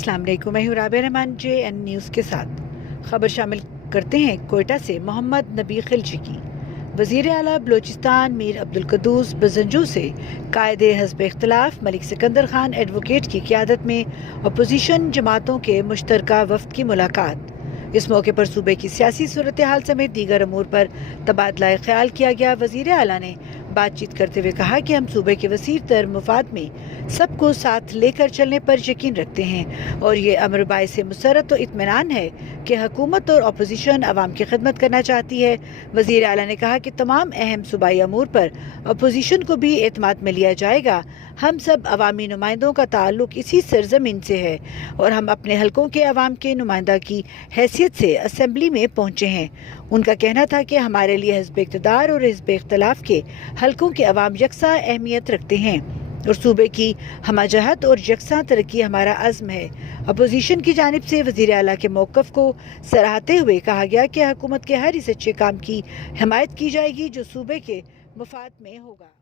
السلام علیکم، میں ہوں رابعہ رحمان JN نیوز کے ساتھ خبر شامل کرتے ہیں۔ کوئیٹہ سے محمد نبی خلجی کی وزیر اعلیٰ بلوچستان میر عبدالقدوس بزنجو سے قائد حزب اختلاف ملک سکندر خان ایڈوکیٹ کی قیادت میں اپوزیشن جماعتوں کے مشترکہ وفد کی ملاقات۔ اس موقع پر صوبے کی سیاسی صورتحال سمیت دیگر امور پر تبادلہ خیال کیا گیا۔ وزیر اعلیٰ نے بات چیت کرتے ہوئے کہا کہ ہم صوبے کے وسیع تر مفاد میں سب کو ساتھ لے کر چلنے پر یقین رکھتے ہیں اور یہ امر باعث مسرت و اطمینان ہے کہ حکومت اور اپوزیشن عوام کی خدمت کرنا چاہتی ہے۔ وزیر اعلیٰ نے کہا کہ تمام اہم صوبائی امور پر اپوزیشن کو بھی اعتماد میں لیا جائے گا۔ ہم سب عوامی نمائندوں کا تعلق اسی سرزمین سے ہے اور ہم اپنے حلقوں کے عوام کے نمائندہ کی حیثیت سے اسمبلی میں پہنچے ہیں۔ ان کا کہنا تھا کہ ہمارے لیے حزب اقتدار اور حزب اختلاف کے حلقوں کے عوام یکساں اہمیت رکھتے ہیں اور صوبے کی ہمہ جہت اور یکساں ترقی ہمارا عزم ہے۔ اپوزیشن کی جانب سے وزیر اعلیٰ کے موقف کو سراہتے ہوئے کہا گیا کہ حکومت کے ہر اس اچھے کام کی حمایت کی جائے گی جو صوبے کے مفاد میں ہوگا۔